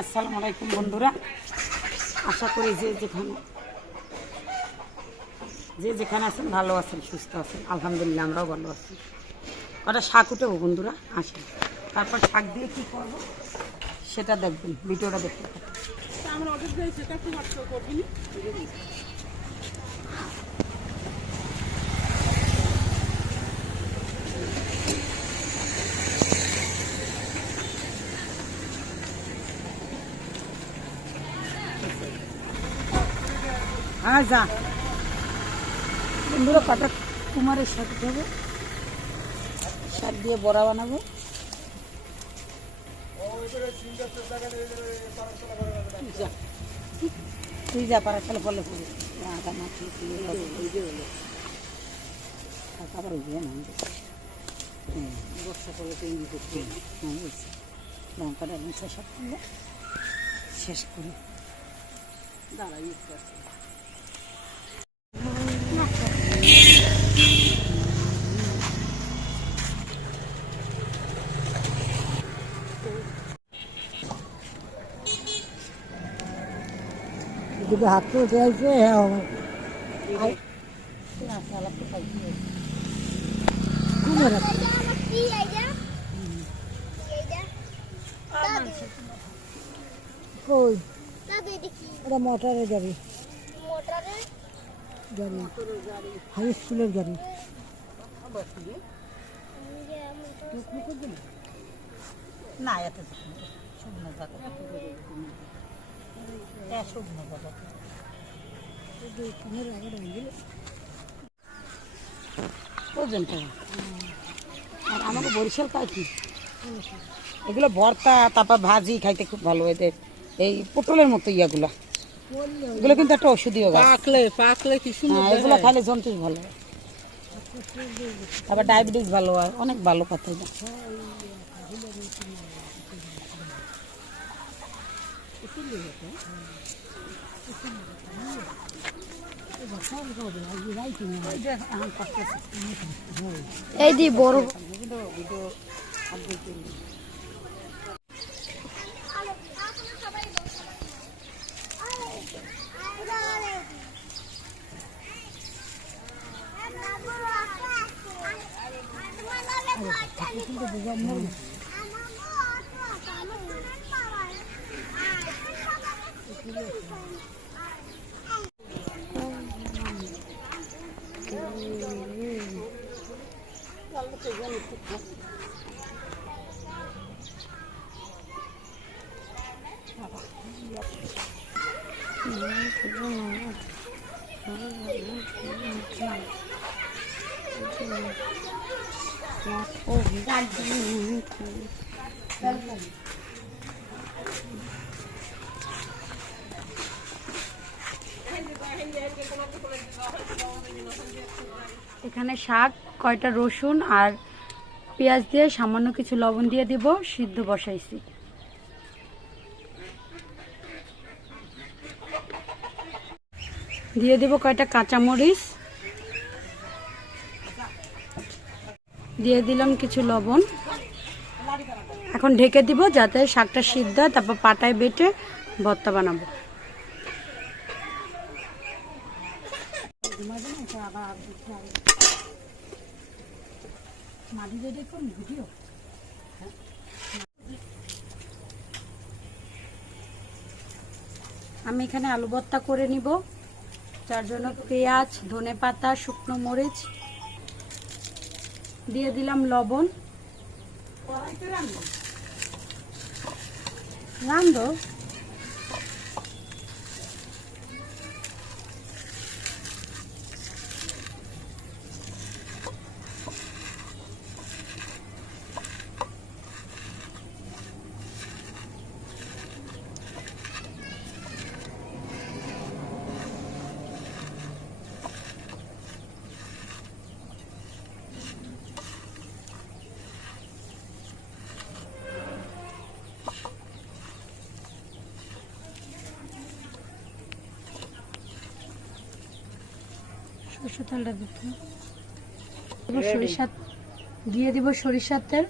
আসসালামু আলাইকুম বন্ধুরা, আশা করি যে যেখানে আছেন ভালো আছেন, সুস্থ আছেন। আলহামদুলিল্লাহ আমরাও ভালো আছি। কটা শাক উঠেবো বন্ধুরা, আসেন। তারপর শাক দিয়ে কী করবো সেটা দেখবেন, ভিডিওটা দেখতে থাকুন। হ্যাঁ যা বন্ধুরা, কটা কুমারের শাক দেবো, শাক দিয়ে বড়া বানাবো। তুই যা পাড়া খেলে ফলে পড়ে আদা মাছি আবার উঠবে না, বর্ষা পড়লে তৈরি করতে লঙ্কাটা মিশা সব করলে শেষ করে দাঁড়াই আছে। এদিকে হাত তো উঠে আসছে, ওটা মোটরের গাড়ি, হাই স্কুলের গাড়ি। না এত শুকনো জায়গা, শুকনো জায়গা পর্যন্ত। আর আমাকে বরিশাল খাই কি এগুলো ভর্তা, তারপর ভাজি খাইতে খুব ভালো। এদের এই পটলের মতো ইয়াগুলা, এগুলো কিন্তু একটা ওষুধীয় গাছ। পাকলে কি সুন্দর, এগুলো খাইলে জন্তুস ভালো হয়, আবার ডায়াবেটিস ভালো হয়, অনেক ভালো কথা। এই দি বড় এখানে শাক, কয়টা রসুন আর পেঁয়াজ দিয়ে সামান্য কিছু লবণ দিয়ে দিব, সিদ্ধ বসাইছি। দিয়ে দিব কয়টা কাঁচামরিচ, দিয়ে দিলাম কিছু লবণ। এখন ঢেকে দিব যাতে শাকটা সিদ্ধ হয়, তারপর পাটায় বেটে ভর্তা বানাবো। আমি এখানে আলু ভর্তা করে নিব, যার জন্য পেঁয়াজ, ধনেপাতা, শুকনো মরিচ দিয়ে দিলাম, লবণ। রান্ধো সরষের তেলটা দিতে, সরিষার দিয়ে দিব সরিষার তেল।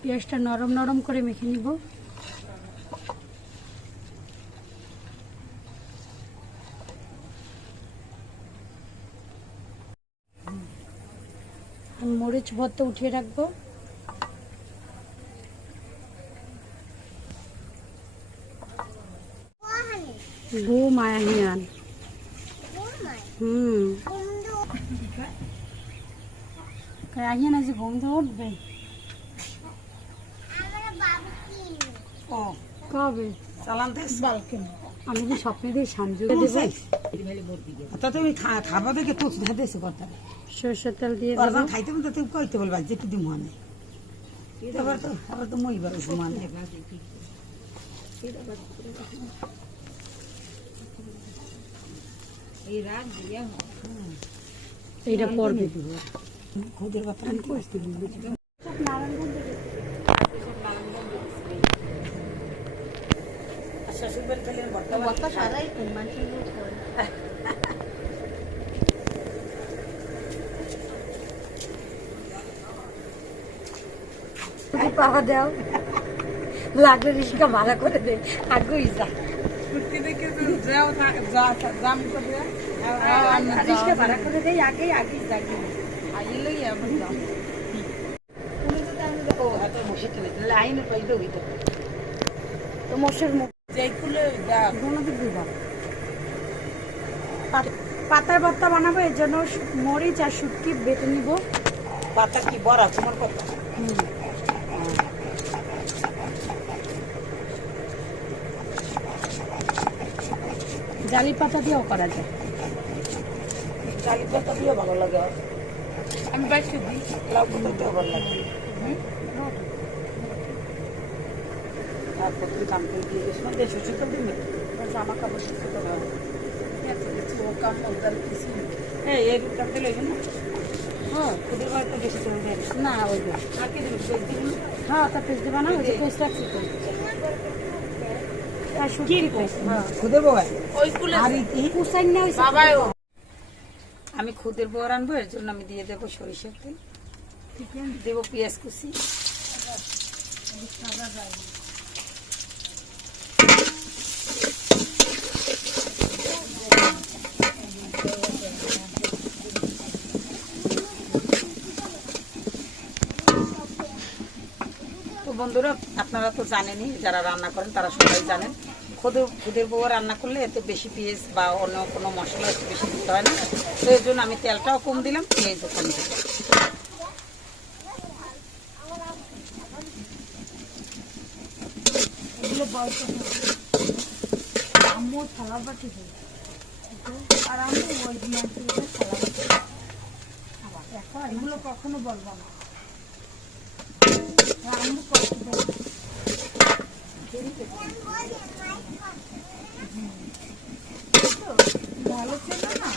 পেঁয়াজটা নরম নরম করে মেখে নিব। মরিচ ভর্তা উঠিয়ে রাখবো। গো মায়াহিয়ান আহিয়ান আজি গন্ধ উঠবে কবে আমি কি স্বপ্নে দিয়ে সানযোগ তা তুমি খাবা দেখে তো দিয়েছে কথা সরষের তেল দিয়ে খাইতে বলতে তুমি কইতে বলবা যে একটু মনে আবার তো মই বারো সমান এইটা পড়বে। খুদের কথা আমি কইতে বলছি শাশুড়ি খেলে ভর্তা সারাই পাওয়া দাও লাগলে রিক্সা ভাড়া করে দে আগুই যা রিক্সা ভাড়া করে দেই আগেই আগেই যাবি তো মশের মুখ পাতার ভর্তা বানাবো, এর জন্য মরিচ আর শুটকি বেটে নিব। পাতা কি বড়া তোমার কথা জালি পাতা দিয়েও করা যায়। জালি পাতা দিয়ে ভালো লাগে আমি বাইশে দিই লাউ পাতা দিয়েও ভালো লাগে তারপর তুমি কাম করে দিয়ে এসো দেশো শুধু দিন জামা কাপড় শুধু তো ও কাম মজার কিছু হ্যাঁ এই কাপড় লইবে না হ্যাঁ খুদের ঘর তো বেশি চলবে না ওই আর কি দেবে পেস্ট দিবেন হ্যাঁ তা পেস্ট দেবা না ওই যে পেস্ট রাখছি তো আর শুটকি পেস্ট খুদের বউ ওইগুলো আর কি কুসাইন না হইছে বাবা আমি খুদের বউ রানবো এর জন্য আমি দিয়ে দেবো সরিষার তেল দেবো পেঁয়াজ কুচি তো বন্ধুরা আপনারা তো জানেনই যারা রান্না করেন তারা সবাই জানেন খুদের বউ রান্না করলে এতে বেশি পেঁয়াজ বা অন্য কোনো মশলা একটু বেশি দিতে হয় না, তো এর জন্য আমি তেলটাও কম দিলাম পেঁয়াজও কম দিলাম। আম্মু থালা বাটি আর আম্মু ওই দিন এগুলো কখনো বলবো না আম্মু ভালো ছিল না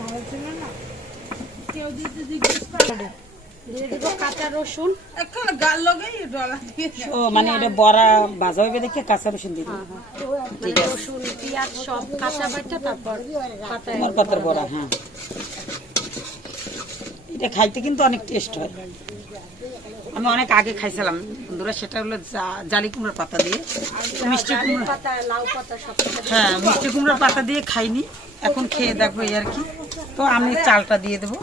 ভালো ছিল না কেউ দিতে জিজ্ঞেস করে দিয়ে দিব কাঁচা রসুন ও মানে এটা বড়া ভাজা হবে দেখে কাঁচা রসুন দিবি রসুন পেঁয়াজ সব কাঁচা বাটা তারপর পাতার বড়া। হ্যাঁ এটা খাইতে কিন্তু অনেক টেস্ট হয়, আমি অনেক আগে খাইছিলাম বন্ধুরা, সেটা হলো জালি কুমড়ার পাতা দিয়ে মিষ্টি কুমড়া হ্যাঁ মিষ্টি কুমড়ার পাতা দিয়ে খাইনি, এখন খেয়ে দেখবো এই আর কি। তো আমি চালটা দিয়ে দেবো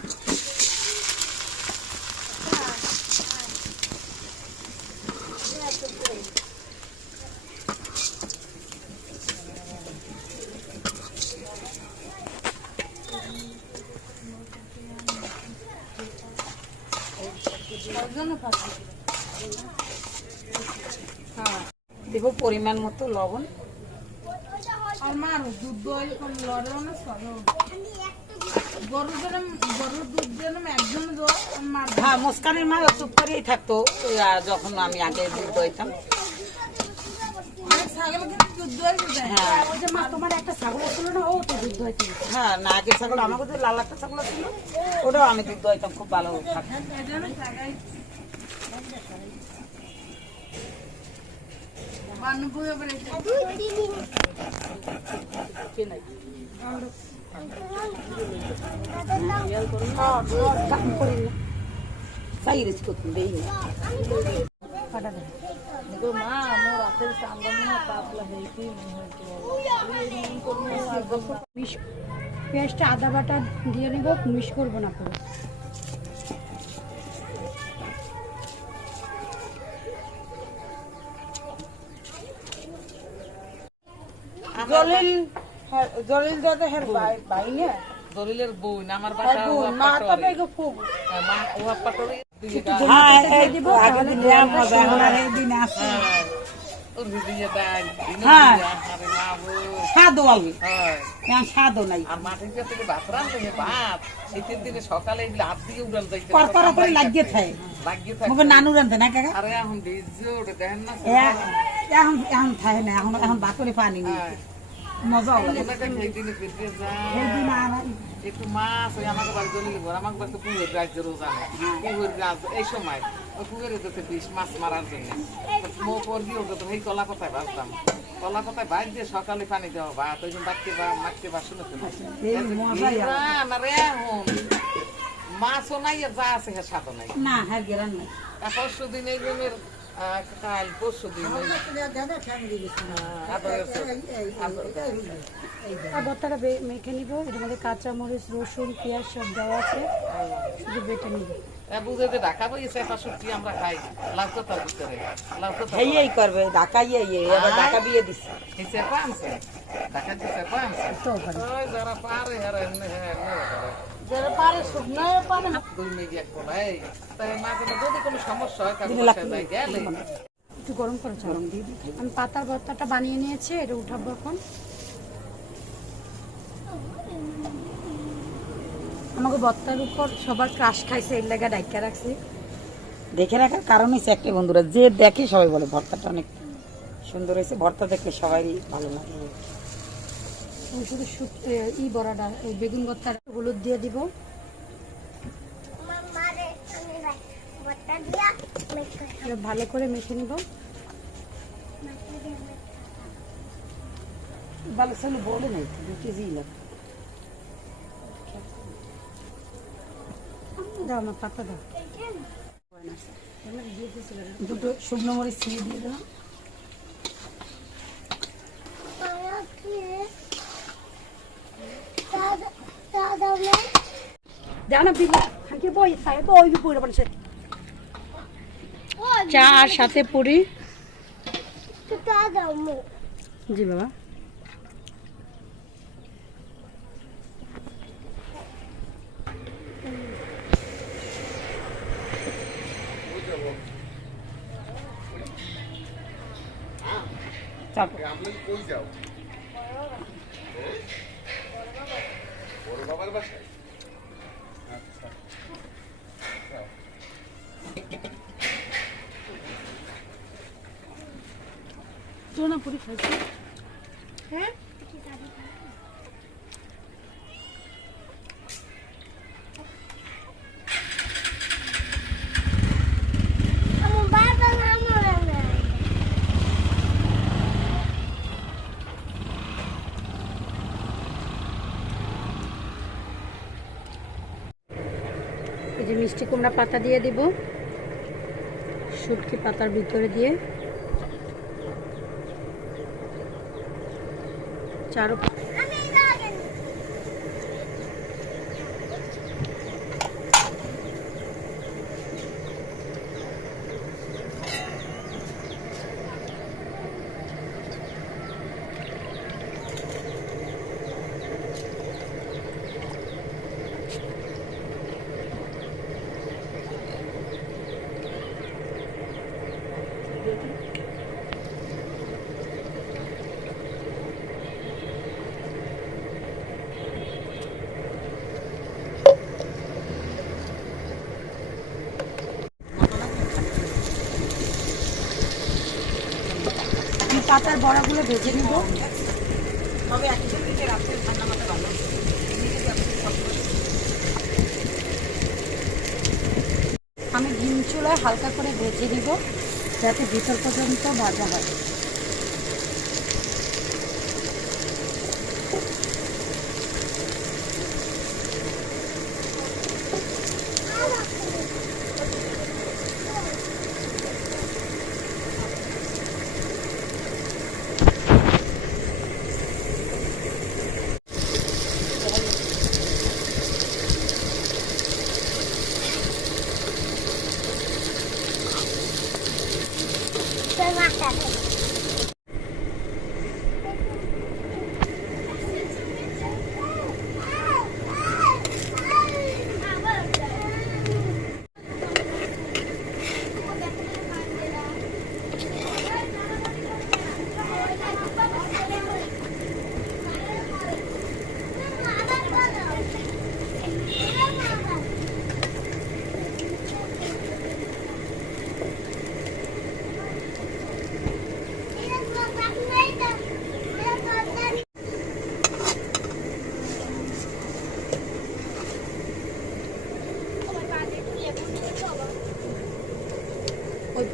দেবো পরিমাণ মতো লবণ হ্যাঁ মুস্কানের মা চুপ করেই থাকতো যখন আমি আগে দুধ দইতাম। হ্যাঁ না আগের ছাগল আমার কাছে লাল একটা ছাগল ছিল, ওটাও আমি দুধ দইতাম খুব ভালো থাকতো। চাই রেছি করতে দেই না পেঁয়াজটা আদা বাটা দিয়ে নেব, মিক্স করবো না পুরো। জলিল দাদা হের ভাই না দলিলের বউ না আমার বাসা মা তবে খুব মা ওয়া পাটরি হ্যাঁ এই দিব আগে দিন মজা হলো এই দিন আসে ওর ভিডিও দাই হ্যাঁ। আরে মা বউ স্বাদ হবে হয় এখন স্বাদও নাই আর মাঠে গিয়ে থেকে ভাত রান্ধে ভাত শীতের দিনে সকালে এগুলো হাত দিয়ে উড়াল যাইতে করকরা করে লাগিয়ে থাকে লাগিয়ে থাকে মুখে নানু রান্ধে না কাকা আরে এখন ভিজে ওটা দেখেন না এখন এখন থাকে না এখন এখন বাতরে পানি নেই মজা হবে এই দিনে ভিজে যায় এই দিন আর একটু মাছ ওই আমাকে বাড়ি দলিল ঘর আমাকে বাড়িতে পুকুরের রাজ্য রোজা পুকুরের রাজ এই সময় ওই পুকুরে যেতে বিষ মাছ মারার জন্য মো পর গিয়ে ওকে তো এই কলা কথায় ভাজতাম কলা কথায় ভাজ দিয়ে সকালে পানি দেওয়া ভাত ওই জন্য বাড়তে বা মারতে বা শুনে এই মজাই রে এখন মাছও নাই আর যা আছে হ্যাঁ সাদও নাই না হ্যাঁ গেরান নাই পরশু দিন এই রুমের কাল পরশু দিন আর ভর্তাটা মেখে নিব, এর মধ্যে কাঁচামরিচ, রসুন, পেঁয়াজ সব দেওয়া আছে, শুধু বেটে নিব। বুঝে যে ঢাকা বই চেপা সবজি আমরা খাই লাউ কোথাও ভিতরে লাউ কোথাও এই করবে ঢাকাই এবার ঢাকা বিয়ে দিছে এই চেপা আনছে ঢাকা যে চেপা আনছে তো পারি। ওই যারা পারে হ্যাঁ এমনি হ্যাঁ যারা পারে শুকনো পারে দুই মেয়ে এক কোলাই তাই মাঝে মাঝে যদি কোনো সমস্যা হয় কারণ যাই গেলে একটু গরম করে গরম দিয়ে দিই। আমি পাতার ভর্তাটা বানিয়ে নিয়েছি, এটা উঠাবো এখন। আমাকে ভর্তার উপর সবার ক্রাশ খাইছে, এর লেগে ডাইকা রাখছি। দেখে রাখার কারণ হচ্ছে একটা বন্ধুরা যে দেখে সবাই বলে ভর্তাটা অনেক সুন্দর হয়েছে, ভর্তা দেখলে সবারই ভালো লাগে। আমি শুধু বড়াটা এই বেগুন ভর্তার হলুদ দিয়ে দিব। এটা ভালো করে মেখে নিব। ভালো ছেলে বলে নাই 2 কেজি লাগে দাও আমার পাতা দাও। দুটো শুকনো মরিচ ছিঁড়ে দিয়ে দাও। দাও না বিলা খাকি বই খাই বই পুরো বলছে চা আর সাথে পুরি। জি বাবা। চাপো কই যাও বড় বাবার বাসায় চোনা পুরি খাইছি। হ্যাঁ এই যে মিষ্টি কুমড়া পাতা দিয়ে দিব, শুটকি পাতার ভিতরে দিয়ে চারো পাতার বড়াগুলো ভেজে নিব। তবে একই সাথে রাত্রে ঠান্ডা মাথা ভালো আমি ডিম চুলায় হালকা করে ভেজে নিব যাতে ভিতর পর্যন্ত ভাজা হয়।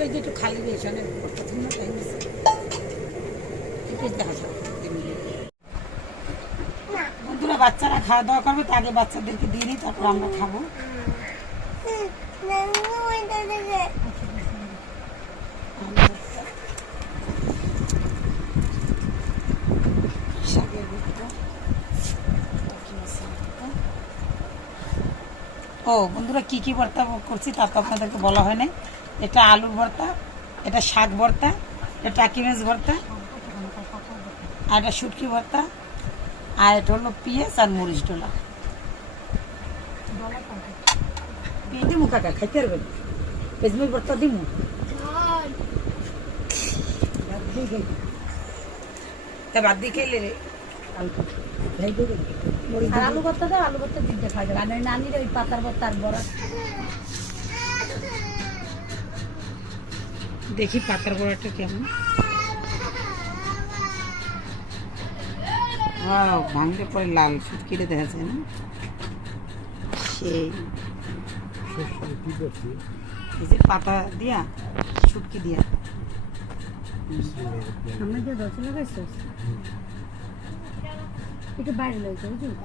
এই যে একটু খালি রেশনের বস্তা ছিল না, তাই নিয়েছি। এই দেখা যাক। বন্ধুরা বাচ্চারা খাওয়া দাওয়া করবে, তো আগে বাচ্চাদেরকে দিয়ে দিই, তারপর আমরা খাবো। শাকের ভর্তা। ও বন্ধুরা কি কি ভর্তা করছি তা তো আপনাদেরকে বলা হয় নাই। এটা আলুর ভর্তা, এটা শাক ভর্তা, এটা টাকি মাছ ভর্তা, আর এটা শুটকি ভর্তা, আর এটা হলো পেঁয়াজ আর মরিচ ডোলা। পেঁয়াজ দিমু কাকা খাইতে পারবেন? পেঁয়াজ ভর্তা দিমু। তা বাদ দিয়ে খেলে আর আলু ভর্তা দাও, আলু ভর্তা দিতে খাই যাবে। আর ওই নানির ওই পাতার ভর্তা আর বড়া। দেখি পাতার বড়াটা কেমন। ভাঙলে পরে লাল শুটকিটা দেখা যায় না, সেই এই যে পাতা দিয়া শুটকি দিয়া। আমরা যে দশ লাগাইছো একটু বাইরে লইছো বুঝলি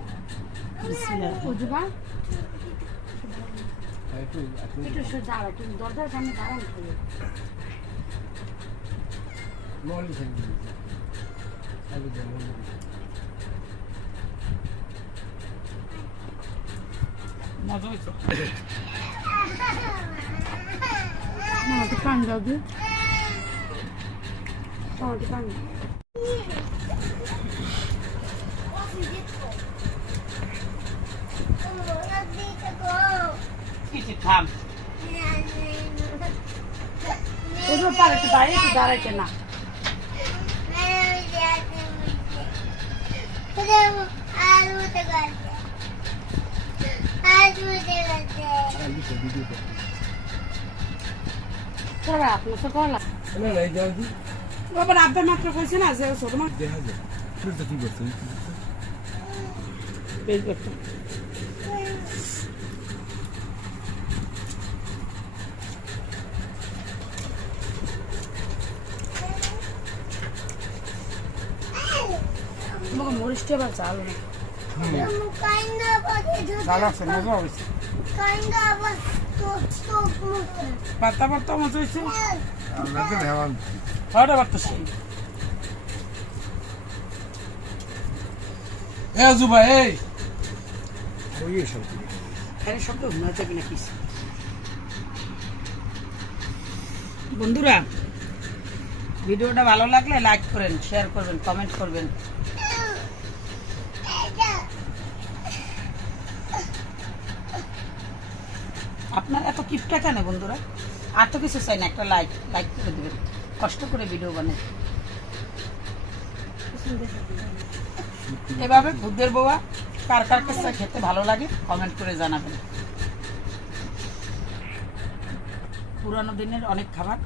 বিসমিল্লাহ। বুঝবা একটু দাঁড়া, তুমি দরজার সামনে দাঁড়ান খাবে। মজা হয়েছে। না একটু পানি দাও দি, একটু পানি। কিছু থাম। ওগুলো পারে একটু বাইরে একটু দাঁড়াইছে না। আপনার তো কলা বাবার আব্বা মাত্র কইছে না যে ছোট মাছ দেখা যায় শুরুটা কি করছে বেশ করতে। তোমাকে মরিচটা আবার চাল না। ভালো আছে, মজা হয়েছে। পাতা পাতা মজা হয়েছে। আপনাকে নেওয়ান খাওয়াটা পারতো সেই। এ জুবা এই ওই সব ফ্যানের শব্দ শোনা যাবে না কিছু। বন্ধুরা ভিডিওটা ভালো লাগলে লাইক করেন, শেয়ার করবেন, কমেন্ট করবেন। আপনার এত কিপটা কেন বন্ধুরা? আর তো কিছু চাই না, একটা লাইক করে দেবেন, কষ্ট করে ভিডিও বানাই। এভাবে বুদ্ধের বউয়া কার কার কাছে খেতে ভালো লাগে কমেন্ট করে জানাবেন। পুরানো দিনের অনেক খাবার,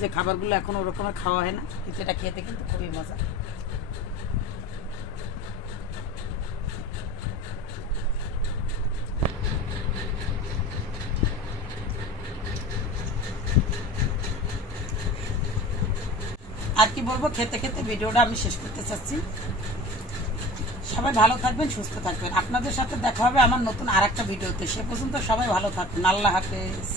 যে খাবারগুলো এখন ওরকম খাওয়া হয় না, কিন্তু এটা খেতে কিন্তু খুবই মজা। আর কি বলবো, খেতে খেতে ভিডিওটা আমি শেষ করতে চাচ্ছি। সবাই ভালো থাকবেন, সুস্থ থাকবেন। আপনাদের সাথে দেখা হবে আমার নতুন আর একটা ভিডিওতে। সে পর্যন্ত সবাই ভালো থাকুন। আল্লাহ হাফেজ।